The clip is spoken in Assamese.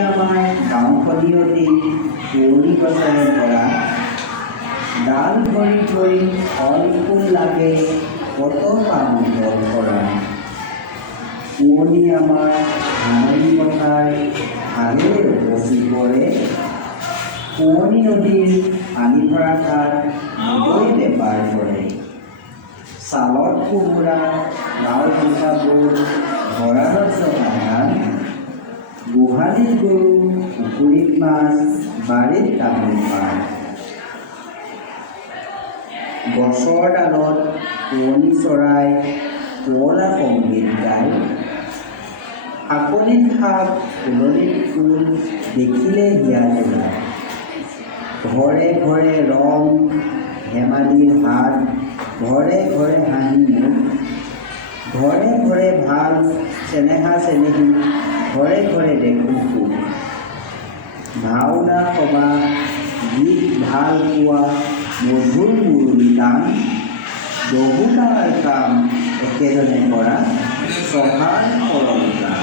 আমাৰ গাঁওখনিয়তে পুৰণি গছৰে ভৰা ডাল ভৰি ভৰি ফল ফুল লাগে কত পানী জল কৰা পুৰণি আমাৰ ধাননি পথাৰ ভালে উপচি পৰে পুৰণি নদীৰ পানী ভৰা ঠাই গৈ বেপাৰ কৰে চালত কোমোৰা লাও জলপাবোৰ ভঁৰালত জমা ধান গোহালিত গৰু পুখুৰীত মাছ বাৰীত তামোল পাণ গছৰ ডালত পুৰণি চৰাই পুৰণা সংগীত গায় শাকনিত শাক ফুলনিত ফুল দেখিলে হিয়া জোলায় ঘৰে ঘৰে ৰং ধেমালিৰ হাত ঘৰে ঘৰে হাঁহি মুখ ঘৰে ঘৰে ভাল চেনেহা চেনেহী ঘৰে ঘৰে দেখোঁ সুখ ভাওনা সবাহ গীত ভাল পোৱা মধুৰ মুৰলী গান বহু ডাঙৰ কাম একেজনে কৰা চহাৰ সৰলতা